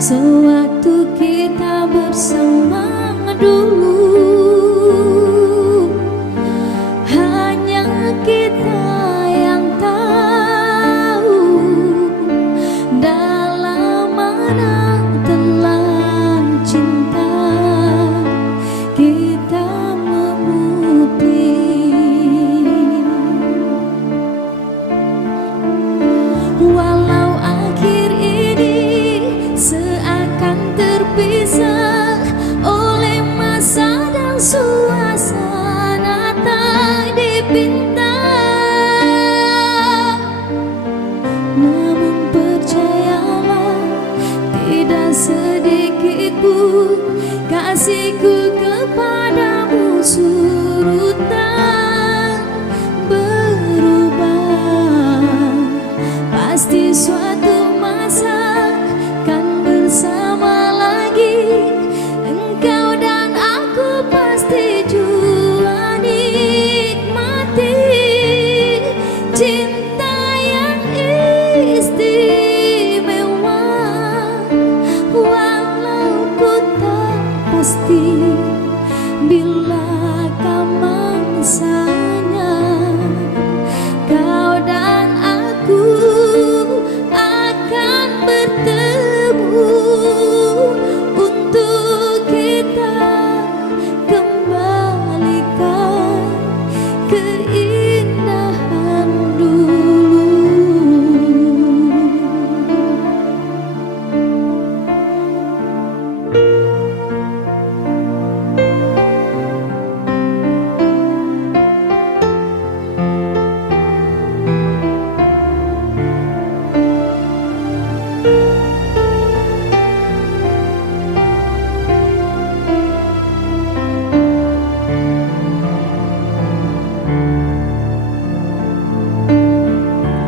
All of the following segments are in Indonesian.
sewaktu kita bersama dulu. Hanya kita yang tahu dalam mana telan cinta kita memutih. Walau akhir ini seakan terpisah oleh masa dan suasana tak dipinta, namun percayalah tidak sedikit pun kasihku kepadamu surut dan berubah. Pasti suatu masa kan bersama lagi, engkau dan aku pasti jua nikmati cinta yang istimewa. Walau ku tak pasti bilakah mangsanya kau dan aku akan bertemu untuk kita kembalikan keindahan dulu.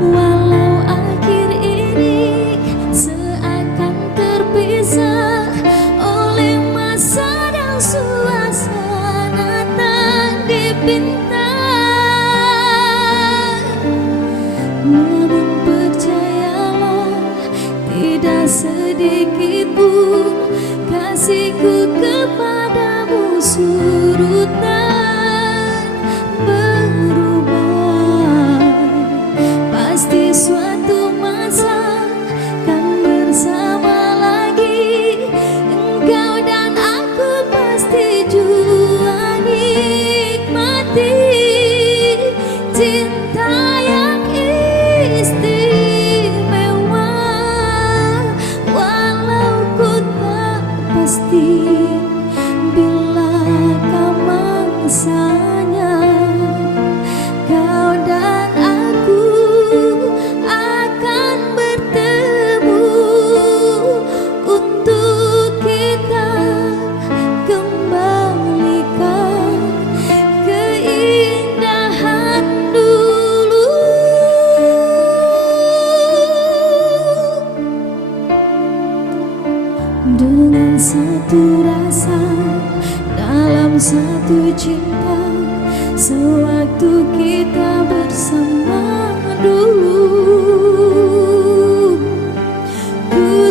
Walau akhir ini seakan terpisah oleh masa dan suasana tak dipinta, namun percayalah tidak sedikit pun kasihku kepadamu surut dan berubah. Pasti suatu masa kan bersama lagi, engkau dan aku pasti jua nikmati cinta yang istimewa. Walau ku tak pasti bilakah mangsanya kau dan aku akan bertemu untuk kita kembalikan keindahan dulu. Dengan satu rasa dalam satu cinta, sewaktu kita bersama dulu, ku